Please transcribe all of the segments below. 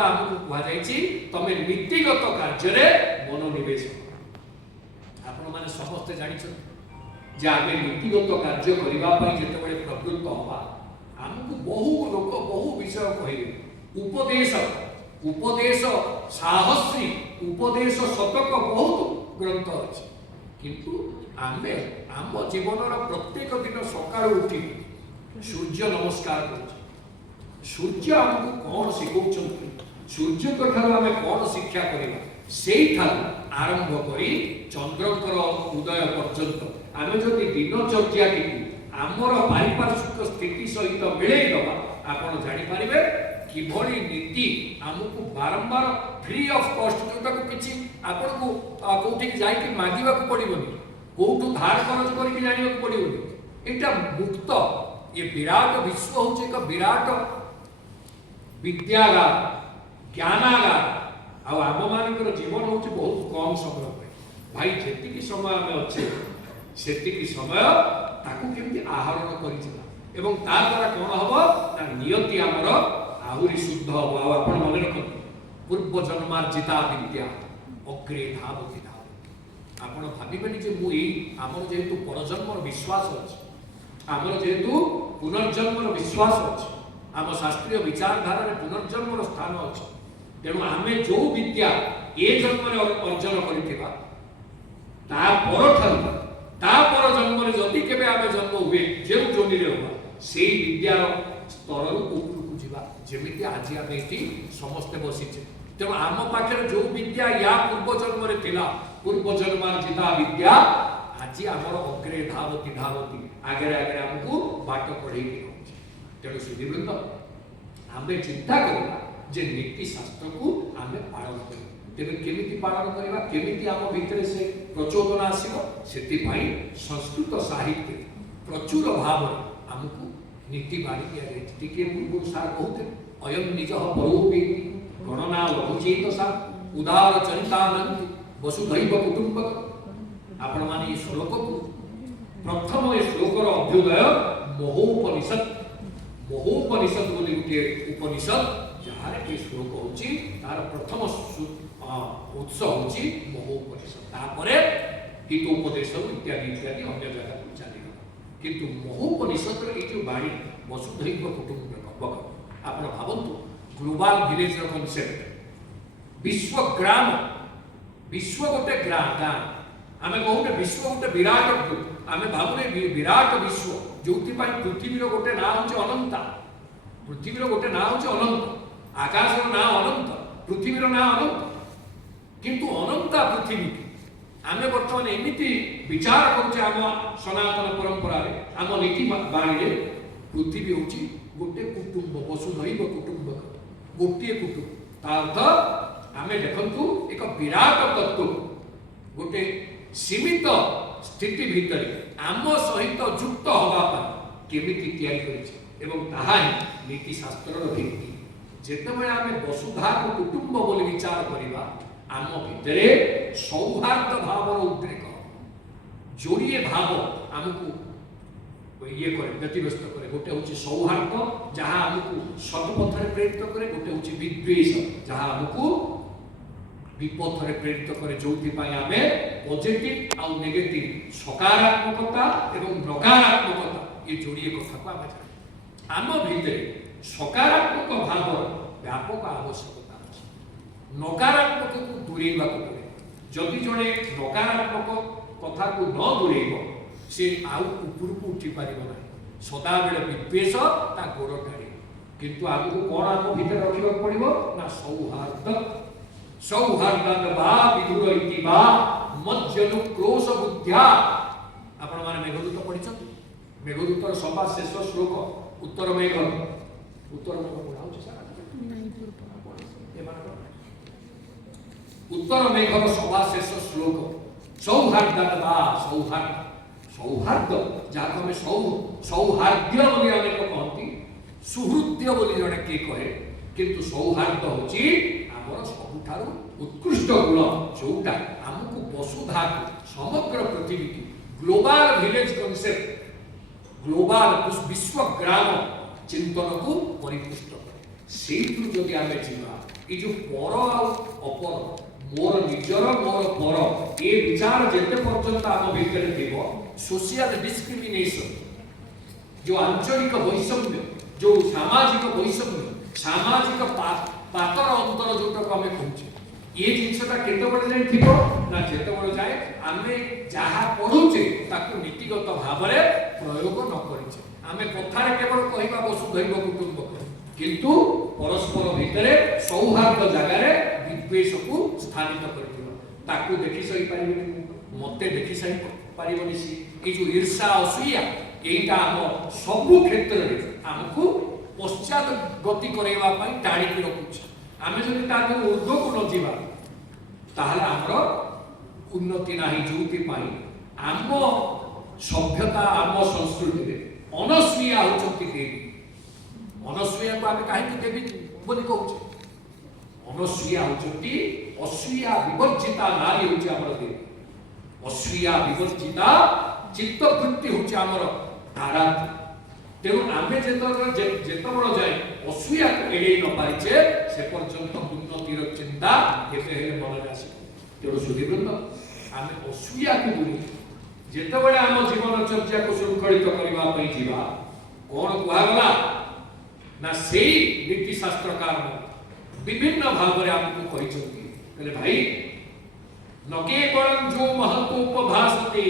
द्वारा हमको कहा जायछि तमे नीतिगत कार्य रे मनोनिवेश आपण माने समस्त जानि छ जे आमे नीतिगत कार्य करिबा पई जेते बळे प्रवृत्त होबा हमको बहु लोक बहु विषय कहिबे उपदेश उपदेश साहस्री उपदेश शतक बहुत ग्रंथ अछि किंतु आमे आम जीवन प्रत्येक दिन सकाळ उठी सूर्य नमस्कार करूँ सूर्य आमको कौन शिखौं सूर्य ठार आम कौन शिक्षा करवा से आरंभ कर चंद्रकर उदय पर्यंत आम जदि दिनचर्या टी आमर पारिपार्श्विक स्थिति सहित मिलईदबा आपण जानीपारे किभली नीति आमको बारंबार फ्री ऑफ कॉस्ट जोटा को किसी आपण को कोठी जाइए मागिबा को पड़िबनी कोठू धार खर्च करके जानिबा को पड़िबनी एटा मुक्त ये विराट विश्व होचे एक विराट विद्यागार ज्ञानागार आम मान जीवन हूँ बहुत कम समय भाई जी समय आम अच्छे से समय ताकू केमती आहरण कर द्वारा कौन हम ना नियति आमर आहरी शुद्ध हम आप मन रख पूर्व जन्मार्जिता विद्या अग्रे धावती धाव आप भावे मुझे आमर जेहेतु परजन्मर विश्वास अच्छे आमर जेहेतु पुनर्जन्मर विश्वास अच्छे आम शास्त्रीय विचारधारा रे पुनर्जन्मर स्थान अच्छे तेणु आमे जो विद्या ए जन्म अर्जन करथिबा ता पर जन्म रे जदि केबे आमे जन्म हुए जे जोनि रे होबा सेई विद्यार स्तर रु ऊपर को जिबा जेमिति आज आमे एठी समस्त बसिचे तेणु आम पाखरे जो विद्या या पूर्व जन्म रे थिला पूर्व जन्मार्जिता विद्या आज आमर अग्रे धावती धावती आगे आगे हमको बाट पढ़े तेणु सुधीवृंद आम चिंता करवा जे नीति शास्त्र को आम पालन कर तेरे केमिति पालन करवा केमिति आम भितर से प्रचोदन आसीबो सेति पई संस्कृत साहित्य प्रचुर भाव हमको नीति बाणी दिया जाय टिके पूर्व सार कहते अयम निजः परोपि गणना लघुचेत सा उदार चरितानंद वसुधैव कुटुंबक आपण माने श्लोक को प्रथम ए श्लोकर अभ्युदय महोपनिषद बोली गोटे उपनिषद जहाँ ये श्लोक होची तार प्रथम उत्स होची महोपनिषद तापरे हितोपदेश इत्यादि इत्यादि अन्य जगह को चलेगा किंतु महोपनिषद रे जो बाणी वसुधैव कुटुंबकम आपण भावंतु ग्लोबल विलेज रो कांसेप्ट विश्व गोटे गाँ आमे कहूटे विश्व गोटे विराट आमे भावने विराट विश्व जोथि पई पृथ्वीर गोटे ना होचे अनंत पृथ्वीर गोटे ना होचे अनंत आकाशर ना अनंत पृथ्वीर ना अनंत किंतु अनंत पृथ्वी आमे वर्तमान एमिति विचार करूचे आम सनातन परंपरा रे आम नीति बाणी रे पृथ्वी होची गोटे कुटुंब वसुधैव कुटुंबक गोटे कुटुंब ता अर्थ आमे देखंतु एक विराट तत्व गोटे सीमित स्थिति भितर आम सहित युक्त हवा केमिति तैयारी करिछि एवं ताहा नीति शास्त्र भित्ति जेतेबेले आमे वसुधा कुटुंब बोली विचार करिबा आम भितरे सौहार्द भावर उद्रेक जोड़िए भाव आमको ये करे व्यतिव्यस्त करे गोटे होची सौहार्द जहाँ आमको सत्पथ रे प्रेरित करे गोटे होची विद्वेष जहाँ आमको विपथ रे प्रेरित करे जोथि पई आमे पॉजिटिव आउ नेगेटिव सकारात्मकता एवं नकारात्मकता ये जोड़िए कथा को आम भितरे सकारात्मक भाव व्यापक आवश्यकता अछि नकारात्मक को दूरेबा को पड़े जदि जड़े नकारात्मक कथा को न दूरेब से आउ ऊपर को उठी पारिबो ना सदा बेले विद्वेष ता गोड़ टाड़ी किंतु आगु कोन आम भितर रखिबा पड़िबो ना सौहार्द बा विदुर इति बा मज्जनु क्रोश बुद्ध्या आपण माने मेघदूत पढिछन मेघदूतर सभा शेष श्लोक उत्तर मेघ पढाउ छ सारा उत्तर मेघर सभा शेष श्लोक सौहार्द बा सौहार्द जहाँ आम सौहार्द्य बोली अनेक कहती सुहृद्य बोली जड़े किए कहे किंतु सौहार्द होची आमर सबुठारु उत्कृष्ट गुण जोटा आमको वसुधा समग्र पृथ्वी की ग्लोबल विलेज कॉन्सेप्ट ग्लोबल विश्व ग्राम चिंतन को परिपुष्ट करे से जदि आम जीवा ये जो पर आ अपर मोर निजर मोर पर ये विचार जेते पर्यंत आम भितर थिबो सोशल डिस्क्रिमिनेशन जो आंचलिक वैषम्य जो सामाजिक वैषम्य सामाजिक पातर अंतर जोटा को आम कहूँ ये जिनसटा केतबेले जाय थिबो ना जेतबेले जाय आमे जहा पढुचे ताकू नीतिगत भाबरे प्रयोग न करिचे आमे कथारे केवल कहिबा वसुधैव कुटुंबकम किंतु परस्पर भितरे सौहार्द जगार विद्वेष को स्थापित कर ताकू देखि सही पारिबनी मते देखि सही पारिबनी सी ए जो ईर्षा असूया एटा हम सब क्षेत्र में हमको पश्चात गति करैबा पई टाणी के रखुछ आमे जदि ताके ऊर्ध्व को न जीवा ताहले हमर उन्नति नाही जोति पाई आम सभ्यता आम संस्कृति रे अनस्वीया होचंती देवी अनस्वीया को आमे काहे देवी बोली कहूछ अनस्वीया होचंती अस्वीया विवर्जिता नारी होची हमर देवी अस्वीया विवर्जिता चित्तवृत्ति होची हमर धारा तेणु आमे जेतबड़ जाए अस्वीया को एड़े न पारिचे से पर्यंत उन्नतिर चिंता केते हेले मन आसी तेणु सुधीवृंद आमे अस्वीया को दूरी जेतबड़े आम जीवन चर्चा को सुरक्षित करबा पई जीवा कोन कुहागला ना सेई नीति शास्त्रकार विभिन्न भाव रे आपको कहिसथि कहले भाई न केवलं जो महतोपभासते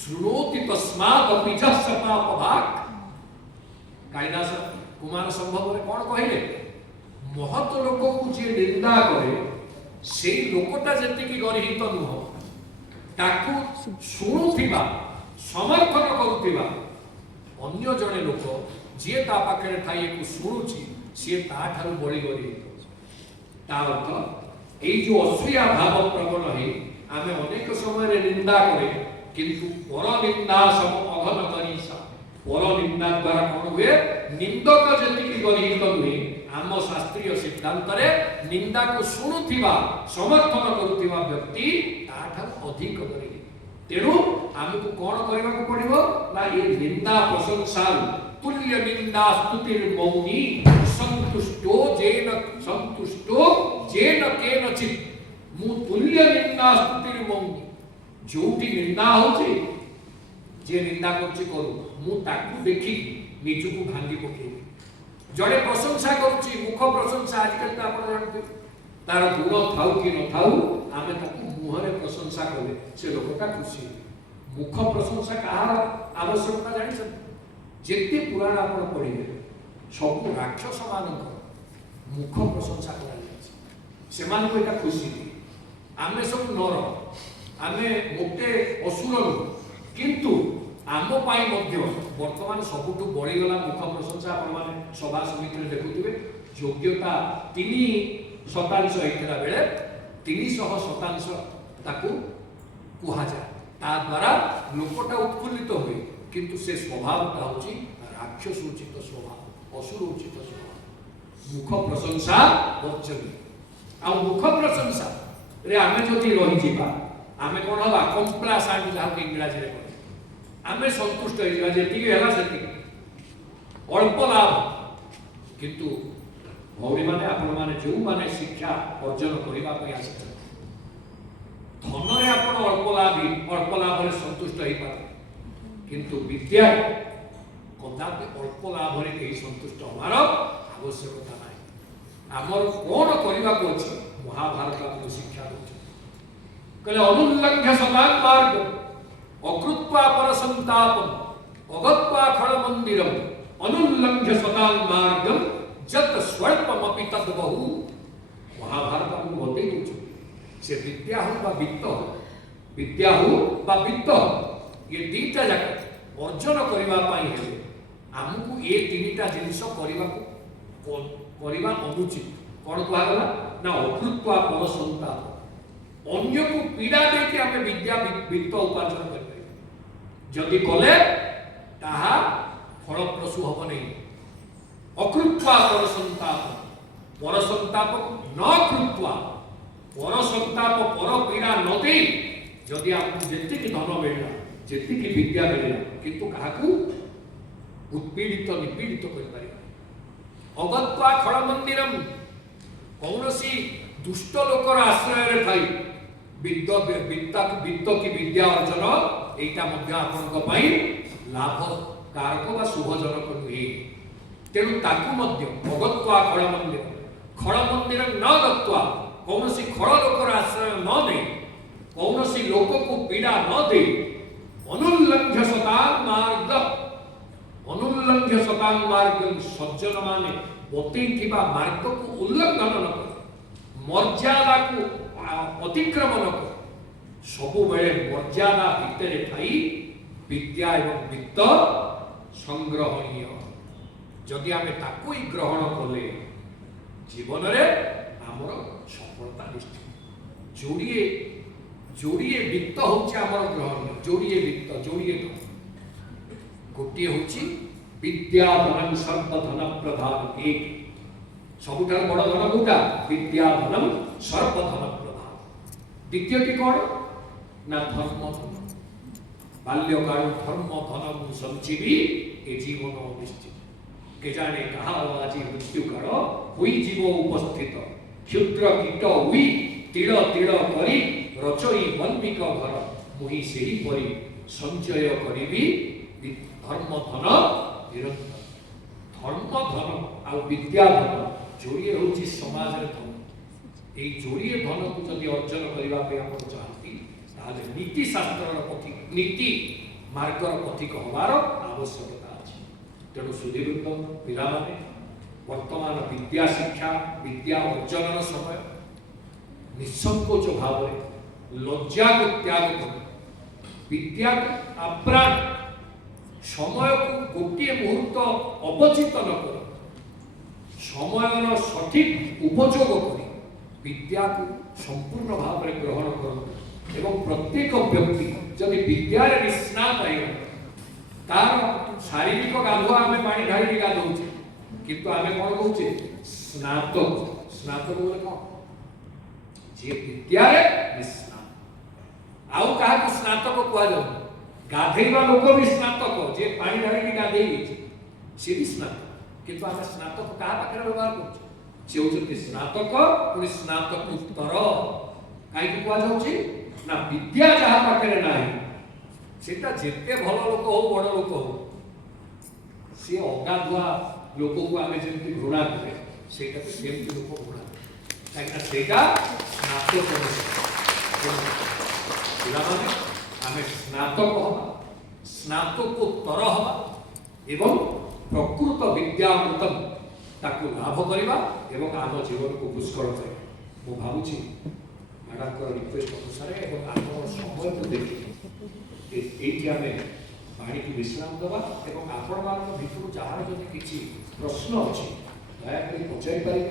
श्रुणोति तस्मात् अपि च सपापभाक् कालिदास कुमार संभव रे कोन कहिले महत लोक को जे निंदा करे सेई लोकटा जति की गरिहित नुह ताकू शुणुथिबा समर्थन करुथिबा अन्य जने लोक जे ता पाखरे थाई को शुणुची से ता ठारू बळी गरिहित तार अर्थ एई जो अस्वीया भाव प्रबल है आमे अनेक समय रे निंदा करे किंतु पर निंदा सम अघन करिसा पर निंदा द्वारा कोन हुए निंदक जति की गरिहित हुए आम शास्त्रीय सिद्धांत रे निंदा को शुणुथिबा समर्थन करुथिबा व्यक्ति ता ठारू अधिक गरिहित तेणु आमको कोन करबा को पड़िबो ना ये निंदा प्रशंसा तुल्य निंदा स्तुतिर मौनी संतुष्टो जेन केनचित मु तुल्य निंदा स्तुतिर मौनी जोटी निंदा होचे जे निंदा करछि करू मु ताकू देखि निजको भांगी पके जड़े प्रशंसा करछि मुख प्रशंसा आजकल तो आपण जानते तार गुण थाउ कि न थाउ आमे ताकू मुहरे प्रशंसा करे से लोकटा खुशी मुख प्रशंसा कहार आवश्यकता जानि छ जेते पुराण आपण पढिबे सब राक्षस मानक मुख प्रशंसा करा जाय से मान को एटा खुशी आमे सब नर आमे मोटे असुर किंतु आम पाई मध्य वर्तमान सबुठु बड़ी गला मुख प्रशंसा आपण माने सभा समिति देखुथिबे योग्यता 3% हेतरा बेले 300% ताकू कुहा जाय ता द्वारा लोकटा उत्फुल्लित होय किंतु से स्वभावटा होची राक्षस उचित स्वभाव असुर उचित स्वभाव मुख प्रशंसा वर्जनी आ मुख प्रशंसा रे आमे जति रहि जिबा आमे कोन हवा कम्प्लास आंट जाहा इंग्रजी रे कहै आमे संतुष्ट होइबा जेति हेला सेति अल्प लाभ किंतु भौरी माने आपण माने जो माने शिक्षा अर्जन करिबा पई आसे धन रे आपण अल्प लाभ रे संतुष्ट होई पाते किंतु विद्या कदापि अल्प लाभ रे केही संतुष्ट होबार आवश्यकता नाही हमर कोन करिबा को अछि महाभारत आपको शिक्षा दउछ कहले अनुल्लंघ्य सदान मार्ग अकृत्वा परसंतापम अगत्वा खड़ मंदिरम अनुल्लंघ्य सदान मार्गम जत स्वल्पमपि तद बहु महाभारत हमको बतई दउछ से विद्या हो बा वित्त ये दीटा जाक अर्जन करबा पई हेले हमकु ए तीनटा जिंस करबा अनुचित कोन कहला ना अकृत्वा परसंताप अन्य को पीड़ा दे के हमें विद्या वित्त उपार्जन कर जदि कले ताहा फलप्रसू हब नहीं अकृत्वा परसंताप न कृत्वा परसंताप पर पीड़ा न दे जदि आपको जेति की धन मिलला जेति की विद्या मिलला किंतु काहाकू उत्पीड़ित निपीड़ित कर पारिबा अगत्वा खड़ मंदिरम कौनसी दुष्ट लोकर आश्रय थाई वित्त की विद्या अर्जन एटा मध्य आपनक पई लाभ कारक बा शुभजनक नुहे। तेणु ताकू मध्य भगत्वा खड़ मंदिर न गत्वा कौनसी खड़ लोकर आश्रय न दे कौनसी लोक को पीड़ा न दे अनुल्लंघ्य शतांग मार्ग सज्जन माने बतैथिबा मार्ग को उल्लंघन न कर मर्यादा को अतिक्रम न कर सबु बेले मर्यादा भितर थाई विद्या एवं वित्त संग्रहणीय। जदि आमे ताकू ही ग्रहण कले जीवन रे हमर सफलता निश्चित। जोड़िए जोड़िए वित्त होचे हमर ग्रहण जोड़िए वित्त जोड़िए गोटे होची विद्या धनम सर्वधन प्रधान एक सबुठार बड़ धन कोटा विद्या धनम सर्वधन प्रधान। द्वितीयटी कौन ना धर्म धन बाल्यकाल धर्म धनम संजीवी ए जीवन निश्चित। के जाने कहा आज मृत्यु काल हुई जीव उपस्थित क्षुद्र कीट हुई तीड़ तीड़ करी रचई बल्मिक घर मुही सेही परी संचय करी धर्म धन निरंतर। धर्म धन आ विद्या धन जोड़िए होची समाज रे धन। ए जोड़िए धन को जदि अर्जन करबा पे आपण चाहती ताले नीति शास्त्र पथिक नीति मार्गर पथिक होबार आवश्यकता अछि। तेणु सुधीवृंद पिला माने वर्तमान विद्या शिक्षा विद्या अर्जन समय निसंकोच भाव लज्जा को त्याग कर विद्या आप्राण समय को गोटे मुहूर्त अवचित न कर समय सठिक उपयोग कर विद्या को संपूर्ण भाव में ग्रहण कर एवं प्रत्येक व्यक्ति जदि विद्या निष्णात है तार शारीरिक गाधुआ आम पानी ढाड़ी गाधौचे किंतु आम कौन कहे स्नातक स्नातक बोले कौन जे विद्या निष्णात आउ क्या स्नातक कह गाधेवा लोक भी स्नातक जे पानी ढाड़ी गाधे सी भी स्नातक किंतु आम स्नातक क्या पाखे व्यवहार कर स्नातक पुणी स्नातक उत्तर कहीं कह विद्या जहाँ पाखे ना सेटा जेते भल लोक हो बड़ लोक हो सी अगाधुआ लोक को आम जमी घृणा करें सेटा तो सेमती लोक घृणा कहीं सेटा स्नातक पिलाने आम स्नातक हवा स्नातकोत्तर हवा एवं प्रकृत विद्यामृतम ताकू लाभ करवा एवं आम जीवन को पुष्कल करे। मु भावुची मैडम रिक्वेस्ट अनुसार एवं आप समय को देखिए ये आम पानी की विश्राम दवा एवं आपण मान भितर जहाँ जब किसी प्रश्न अच्छी दयाकोरी पचारि पारे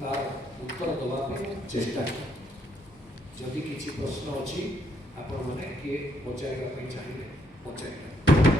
तार उत्तर देवाई चेष्टा जदि किसी प्रश्न अच्छी आपण मैंने किए पचार चाहिए पचार।